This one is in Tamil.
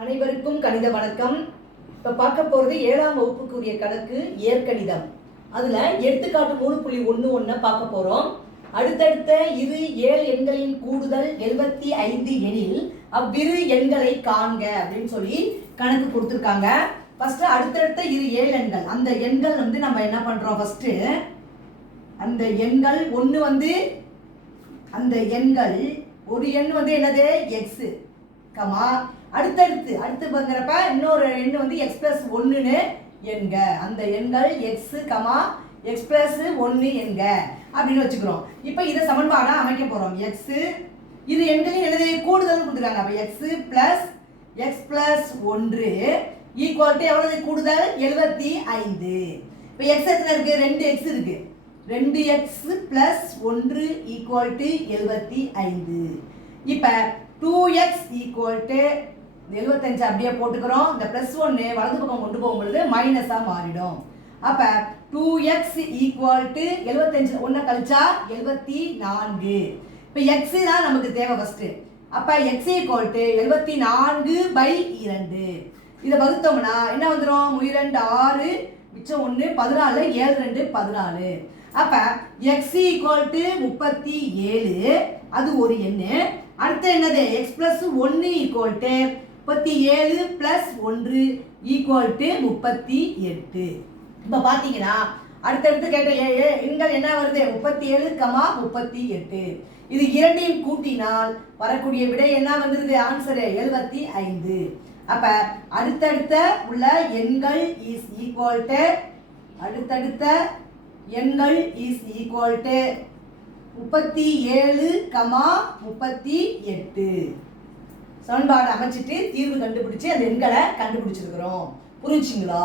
அனைவருக்கும் கணித வணக்கம். இப்போ பார்க்க போகிறது 7ஆம் வகுப்புக்குரிய கணக்கு இயற்கணிதம். அதில் எடுத்துக்காட்டு 3.11 பார்க்க போகிறோம். அடுத்தடுத்த இரு ஏழு எண்களின் கூடுதல் 75 எனில் அவ்விரு எண்களை காண்க அப்படின்னு சொல்லி கணக்கு கொடுத்துருக்காங்க. ஃபஸ்ட்டு அடுத்தடுத்த இரு ஏழு எண்கள், அந்த எண்கள் நம்ம என்ன பண்ணுறோம், ஃபஸ்ட்டு அந்த எண்கள் அந்த எண்கள் ஒரு எண் என்னது எக்ஸு கமா அடுத்து பார்க்குறப்ப இன்னொரு எண் எக்ஸ் பிளஸ் 1ன்னு எண்க. அந்த எண்கள் எக்ஸு கமா எக்ஸ் பிளஸ் 1 எண்க அப்படின்னு வச்சுக்கிறோம். இப்போ இதை சமன்பாடாக அமைக்க போகிறோம். எக்ஸு இது எண்களின் என்னது கூடுதல் கொடுத்துருக்காங்க. அப்போ எக்ஸ் பிளஸ் 1 ஈக்குவல் டு எவ்வளவு கூடுதல் 75. இப்போ எக்ஸ் எத்தனை இருக்குது, 2x இருக்குது. 2x plus 1 equal to 75. இப்போ 2x ஈக்குவல் டு 75 அப்படியே போட்டுக்கிறோம். இந்த ப்ளஸ் 1 வலது பக்கம் கொண்டு போகும்பொழுது மைனஸாக மாறிடும். அப்போ 2x ஈக்குவல் டு 75 ஒன்றை கழிச்சா 74. இப்போ எக்ஸு தான் நமக்கு தேவை ஃபஸ்ட்டு. அப்போ எக்ஸ் ஈக்குவல் டு 74/2. இதை வகுத்தோம்னா என்ன வந்துடும், 2 6 மிச்சம் 1 14 7 2 14. அப்போ எக்ஸ் ஈக்குவல் டு 37, அது ஒரு எண்ணு. அடுத்து என்னது X plus 1 equal to 37 plus 1 equal to 38. இப்போ பார்த்தீங்கன்னா அடுத்தடுத்து கேட்ட எண்கள் என்ன வருது, 37, 38. இது இரண்டையும் கூட்டினால் வரக்கூடிய விடை என்ன வந்துருது, ஆன்சரு 75. அப்போ அடுத்தடுத்த உள்ள எண்கள் இஸ் ஈக்குவல் டு 37, 38. சமன்பாடு அமைச்சிட்டு தீர்வு கண்டுபிடிச்சு அந்த எண்களை கண்டுபிடிச்சிருக்கிறோம். புரிஞ்சுங்களா?